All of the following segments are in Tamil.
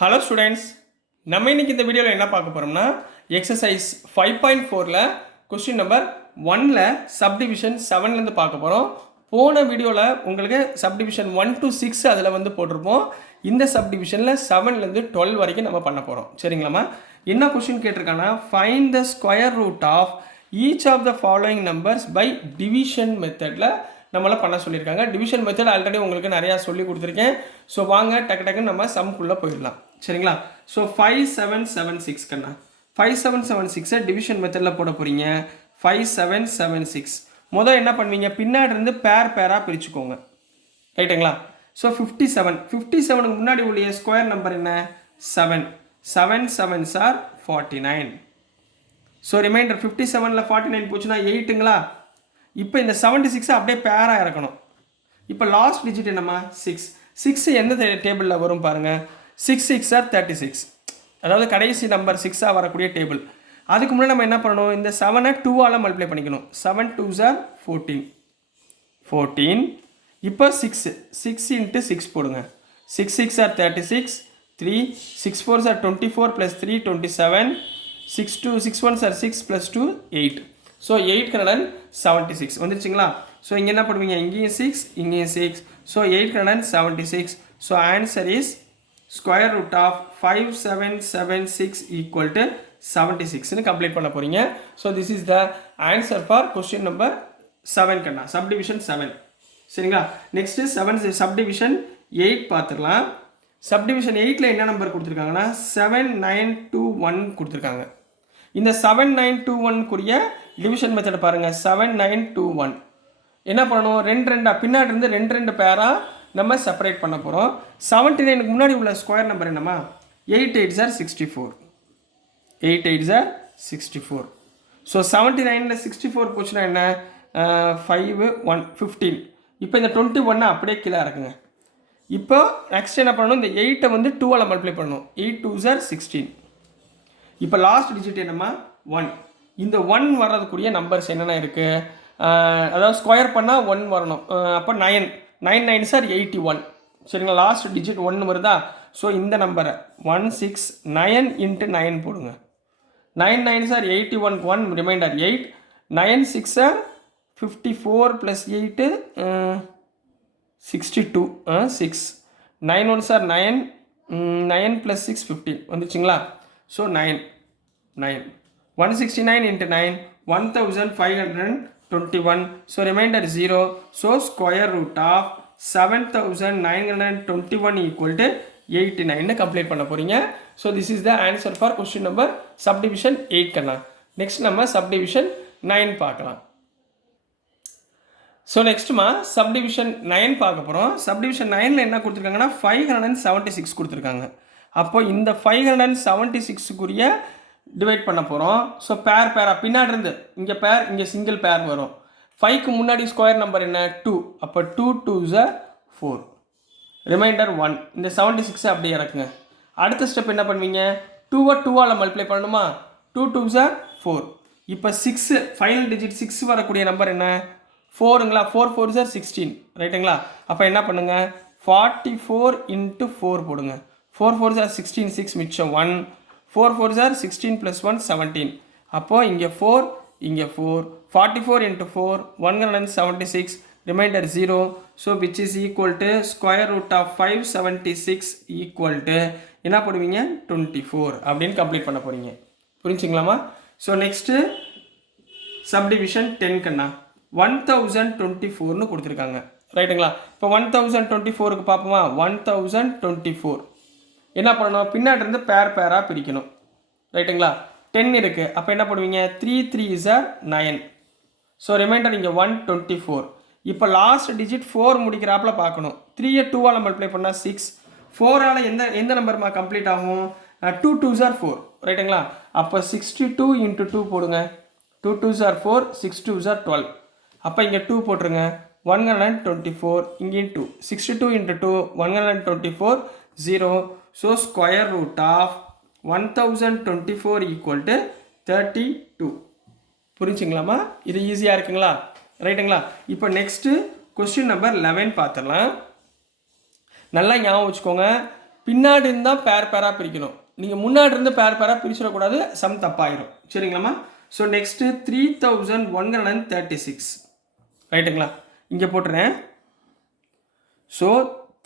ஹலோ ஸ்டூடெண்ட்ஸ், நம்ம இன்னைக்கு இந்த வீடியோவில் என்ன பார்க்க போகிறோம்னா எக்ஸசைஸ் 5.4ல் கொஸ்டின் நம்பர் 1ல் சப்டிவிஷன் 7லேருந்து பார்க்க போகிறோம். போன வீடியோவில் உங்களுக்கு சப்டிவிஷன் 1 to 6 அதில் வந்து போட்டிருப்போம். இந்த சப்டிவிஷனில் 7லேருந்து 12 வரைக்கும் நம்ம பண்ண போகிறோம். சரிங்களாம்மா? என்ன கொஸ்டின் கேட்டிருக்காங்கன்னா, find the square root of each of the following numbers by division மெத்தடில் நம்மளால் பண்ண சொல்லியிருக்காங்க. டிவிஷன் மெத்தட் ஆல்ரெடி உங்களுக்கு நிறையா சொல்லி கொடுத்துருக்கேன். ஸோ வாங்க டக்குன்னு நம்ம சம்குள்ளே போயிடலாம். சரிங்களா? ஸோ 5776 கண்ணா 5776 டிவிஷன் மெத்தடில் போட போகிறீங்க. 5776 முதல் என்ன பண்ணுவீங்க, பின்னாடி இருந்து பேராக பிரிச்சுக்கோங்க. ரைட்டுங்களா? ஸோ 57க்கு முன்னாடி உள்ள ஸ்கொயர் நம்பர் என்ன? 7 7 ஆர் 49. ஸோ ரிமைண்டர் 57ல் 49 போச்சுன்னா 8ங்களா? இப்போ இந்த 76 அப்படியே பேராக இறக்கணும். இப்போ லாஸ்ட் டிஜிட் என்னம்மா? 6 எந்த டேபிளில் வரும் பாருங்கள். 6 ஆர் 36, அதாவது கடைசி நம்பர் 6ஆக வரக்கூடிய டேபிள். அதுக்கு முன்னாடி நம்ம என்ன பண்ணணும், இந்த 7ஐ 2ஆல் மல்டிப்ளை பண்ணிக்கணும். 7 2s are 14. இப்போ 6 into 6 போடுங்க. 6 are 36, 3 6 4s are 24 plus 3 27, 6 1s are 6 plus 2 8. So 876 வந்துருச்சுங்களா? ஸோ இங்கே என்ன பண்ணுவீங்க, இங்கேயும் 6 இங்கேயும் 6. So 876. So answer is square root of 5776 equal to 76ன்னு கம்ப்ளீட் பண்ண போகிறீங்க. So this is the answer for question number 7 கண்ணா, சப்டிவிஷன் 7. சரிங்களா? நெக்ஸ்ட்டு 7 சப்டிவிஷன் 8 பார்த்துடலாம். சப்டிவிஷன் 8ல் என்ன நம்பர் கொடுத்துருக்காங்கன்னா 7921 கொடுத்துருக்காங்க. இந்த 7921 டிவிஷன் மெத்தட் பாருங்கள். 7921 என்ன பண்ணணும், ரெண்டு பின்னாடி இருந்து ரெண்டு பேராக நம்ம செப்பரேட் பண்ண போகிறோம். 79க்கு முன்னாடி உள்ள ஸ்கொயர் நம்பர் என்னம்மா? 8 8s are 64. 8 8s are 64. So 79ல் 64 போச்சுன்னா என்ன? 5 1 15. இப்போ இந்த 21 அப்படியே கீழே இருக்குங்க. இப்போ நெக்ஸ்ட் என்ன பண்ணணும், இந்த 8ஐ வந்து 2ஆல் மல்டிப்ளை பண்ணணும். 8 2s are 16. இப்போ லாஸ்ட் டிஜிட் என்னம்மா? 1. இந்த 1 வர்றதுக்குரிய நம்பர்ஸ் என்னென்ன இருக்குது, அதாவது ஸ்கொயர் பண்ணால் 1 வரணும். அப்போ 9 9s are 81. சரிங்களா? லாஸ்ட் டிஜிட் 1 வருதா? ஸோ இந்த நம்பரை 169 into 9 போடுங்க. 9 9s are 81, 1 reminder 8. 9 6 are 54 plus 8 62, 6. 9 1s are 9, 9 plus 6 15 வந்துச்சுங்களா? So 9 169 into 9 1521. So remainder 0. So square root of 7921 equal to 89ன்னு கம்ப்ளீட் பண்ண போகிறீங்க. So this is the answer for question number subdivision 8 கண்ணா. நெக்ஸ்ட் நம்ம சப்டிவிஷன் 9 பார்க்கலாம். ஸோ நெக்ஸ்ட்டுமா சப்டிவிஷன் 9 பார்க்க போகிறோம். சப்டிவிஷன் 9ல் என்ன கொடுத்துருக்காங்கன்னா 576 கொடுத்துருக்காங்க. அப்போ இந்த 576க்குரிய டிவைட் பண்ண போகிறோம். ஸோ பேராக பின்னாடி இருந்து இங்கே பேர், இங்கே சிங்கிள் பேர் வரும். 5க்கு முன்னாடி ஸ்கொயர் நம்பர் என்ன? 2. அப்போ 2 2s are 4. ரிமைண்டர் 1. இந்த 76 அப்படியே இறக்குங்க. அடுத்த ஸ்டெப் என்ன பண்ணுவீங்க, 2ஐ 2ஆல் மல்டிப்ளை பண்ணணுமா? 2 2s are 4. இப்போ 6 ஃபைனல் டிஜிட் 6 வரக்கூடிய நம்பர் என்ன? 4ங்களா? 4 4s are 16. ரைட்டுங்களா? அப்போ என்ன பண்ணுங்கள், 44 into 4 போடுங்க. 4 4s are 16, 6 மிச்சம் 1. 4 4s are 16 plus 1 17. அப்போ இங்கே 4 இங்கே 4. 44 into 4 176. Reminder 0. So which is equal to square root of 576 equal to என்ன போடுவீங்க, 24 அப்படின்னு கம்ப்ளீட் பண்ண போகிறீங்க. புரிஞ்சுங்களாமா? ஸோ நெக்ஸ்ட்டு சப்டிவிஷன் 10 கண்ணா 1024ன்னு கொடுத்துருக்காங்க. ரைட்டுங்களா? இப்போ 1024க்கு பார்ப்போமா? 1024 என்ன பண்ணணும், பின்னாடி இருந்து பேராக பிரிக்கணும். ரைட்டுங்களா? 10 இருக்குது. அப்போ என்ன பண்ணுவீங்க, 3 3s are 9. ஸோ ரிமைண்டர் இங்கே 124. இப்போ லாஸ்ட் டிஜிட் 4 முடிக்கிறாப்புல பார்க்கணும். 3ஐ 2ஆல் மல்டிப்ளை பண்ணால் 6. 4ஆல் எந்த நம்பர்மா கம்ப்ளீட் ஆகும்? 2 2s are 4. ரைட்டுங்களா? அப்போ 62 into 2 போடுங்க. 2 2s are 4, 6 2s are 12. அப்போ இங்கே 2 போட்டுருங்க. 124 இங்கேயும் 2. 62 into 2 124 0. So square root of 1024 equal to 32. புரிஞ்சுங்களாமா? இது ஈஸியாக இருக்குங்களா? ரைட்டுங்களா? இப்போ நெக்ஸ்ட்டு கொஸ்டின் நம்பர் 11 பார்த்துடலாம். நல்லா ஞாபகம் வச்சுக்கோங்க. பின்னாடி இருந்தால் பேராக பிரிக்கணும். நீங்கள் முன்னாடி இருந்து பேராக பிரிச்சிடக்கூடாது, சம் தப்பாயிரும். சரிங்களாம்மா? ஸோ நெக்ஸ்ட்டு 3136 ரைட்டுங்களா? இங்கே போட்டுறேன். ஸோ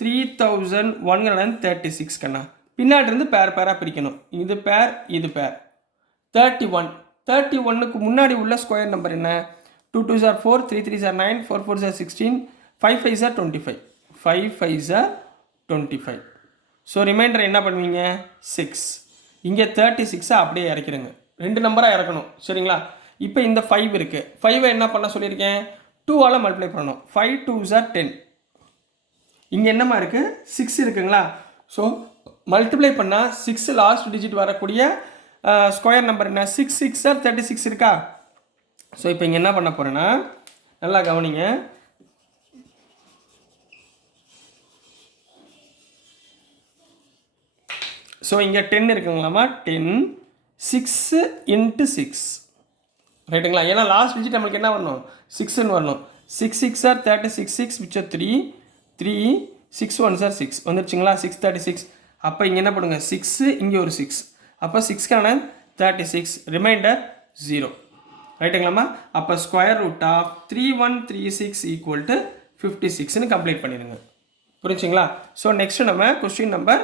3136 கண்ணா பின்னாடி இருந்து பேராக பிரிக்கணும். இது பேர், இது பேர். 31க்கு முன்னாடி உள்ள ஸ்கொயர் நம்பர் என்ன? 2 2s are 4, 3 3s are 9, 4 4s are 16, 5 5s are 25, 5 5s are 25. So remainder என்ன பண்ணுவீங்க? 6. இங்கே 36 அப்படியே இறக்கிடுங்க. 2 நம்பராக இறக்கணும். சரிங்களா? இப்போ இந்த 5 இருக்குது. 5 என்ன பண்ண சொல்லியிருக்கேன்? 2ஆல் மல்டிப்ளை பண்ணணும். 5 2s are 10. இங்கே என்னம்மா இருக்குது? 6 இருக்குங்களா? ஸோ மல்டிப்ளை பண்ணால் 6 லாஸ்ட் டிஜிட் வரக்கூடிய ஸ்கொயர் நம்பர் என்ன? 6 6 are 36 இருக்கா? ஸோ இப்போ இங்கே என்ன பண்ண போகிறேன்னா, நல்லா கவனிங்க. ஸோ இங்கே 10 இருக்குங்களாம்மா. 10 6 into 6 ரைட்டுங்களா? ஏன்னா லாஸ்ட் டிஜிட் நம்மளுக்கு என்ன வரணும்? 6ன்னு வரணும். 6 6 are 36, 6 மிச்சம் 3 3 6 1s are 6 வந்துருச்சுங்களா? 636. அப்போ இங்கே என்ன பண்ணுங்க? 6 இங்கே ஒரு 6. அப்போ 6க்கான 36 ரிமைண்டர் 0 ரைட்டுங்களாம்மா? அப்போ square root of 3136 equal to 56ன்னு கம்ப்ளீட் பண்ணிடுங்க. புரிஞ்சுங்களா? ஸோ நெக்ஸ்ட் நம்ம கொஸ்டின் நம்பர்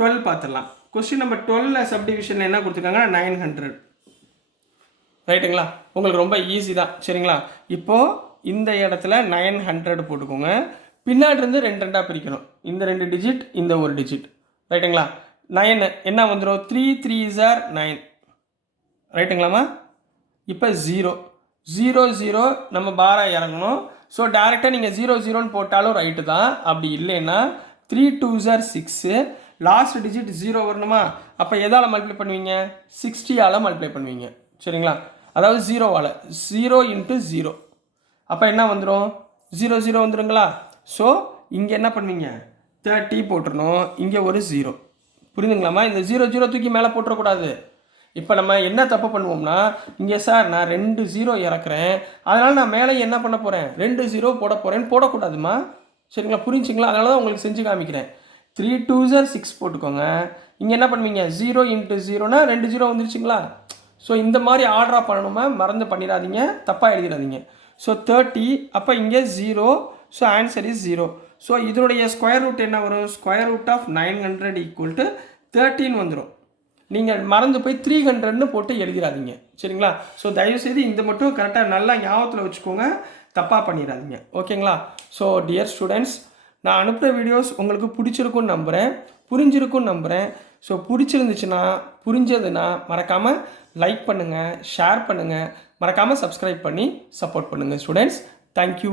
12 பார்த்துடலாம். கொஸ்டின் நம்பர் 12 சப்டிவிஷனில் என்ன கொடுத்துருக்காங்க? 900 ரைட்டுங்களா? உங்களுக்கு ரொம்ப ஈஸி தான். சரிங்களா? இப்போது இந்த இடத்துல 900 போட்டுக்கோங்க. பின்னாடி இருந்து 2 2ஆக பிரிக்கணும். இந்த 2 டிஜிட், இந்த ஒரு டிஜிட் ரைட்டுங்களா? 9 என்ன வந்துடும்? 3 3s are 9 ரைட்டுங்களாம்மா? இப்போ 0 0 0 நம்ம பாராக இறங்கணும். ஸோ டேரெக்டாக நீங்கள் 0 0ன்னு போட்டாலும் ரைட்டு தான். அப்படி இல்லைன்னா 3 2s are 6 லாஸ்ட் டிஜிட் 0 வரணுமா? அப்போ எதால் மல்டிப்ளை பண்ணுவீங்க? 60ஆல் மல்டிப்ளை பண்ணுவீங்க. சரிங்களா? அதாவது 0வால் 0 into 0 அப்போ என்ன வந்துடும்? 0 0 வந்துடுங்களா? ஸோ இங்கே என்ன பண்ணுவீங்க? 30 போட்டுருணும். இங்கே ஒரு 0 புரியுதுங்களாம்மா? இந்த 0 0 தூக்கி மேலே போட்டுறக்கூடாது. இப்போ நம்ம என்ன தப்பு பண்ணுவோம்னா, இங்கே சார் நான் 2 0 இறக்குறேன், அதனால் நான் மேலே என்ன பண்ண போகிறேன்? 2 0 போட போகிறேன்னு போடக்கூடாதுமா. சரிங்களா? புரிஞ்சுங்களா? அதனால தான் உங்களுக்கு செஞ்சு காமிக்கிறேன். 3 2s are 6 போட்டுக்கோங்க. இங்கே என்ன பண்ணுவீங்க? 0 into 0னா 2 0 வந்துருச்சுங்களா? ஸோ இந்த மாதிரி ஆர்டராக பண்ணணுமா? மறந்து பண்ணிடாதீங்க, தப்பாக எழுதிடாதீங்க. ஸோ 30 அப்போ இங்கே 0. So answer is 0. ஸோ இதனுடைய ஸ்கொயர் ரூட் என்ன வரும்? Square root of 900 equal to 13 வந்துடும். நீங்கள் மறந்து போய் 300ன்னு போட்டு எழுதிடாதீங்க. சரிங்களா? ஸோ தயவுசெய்து இந்த மட்டும் கரெக்டாக நல்லா ஞாபகத்தில் வச்சுக்கோங்க, தப்பாக பண்ணிடாதீங்க. ஓகேங்களா? ஸோ டியர் ஸ்டூடெண்ட்ஸ், நான் அனுப்புகிற வீடியோஸ் உங்களுக்கு பிடிச்சிருக்குன்னு நம்புகிறேன், புரிஞ்சிருக்குன்னு நம்புகிறேன். ஸோ பிடிச்சிருந்துச்சுன்னா, புரிஞ்சதுன்னா மறக்காமல் லைக் பண்ணுங்கள், ஷேர் பண்ணுங்கள், மறக்காமல் சப்ஸ்கிரைப் பண்ணி சப்போர்ட் பண்ணுங்கள் ஸ்டூடெண்ட்ஸ். தேங்க்யூ.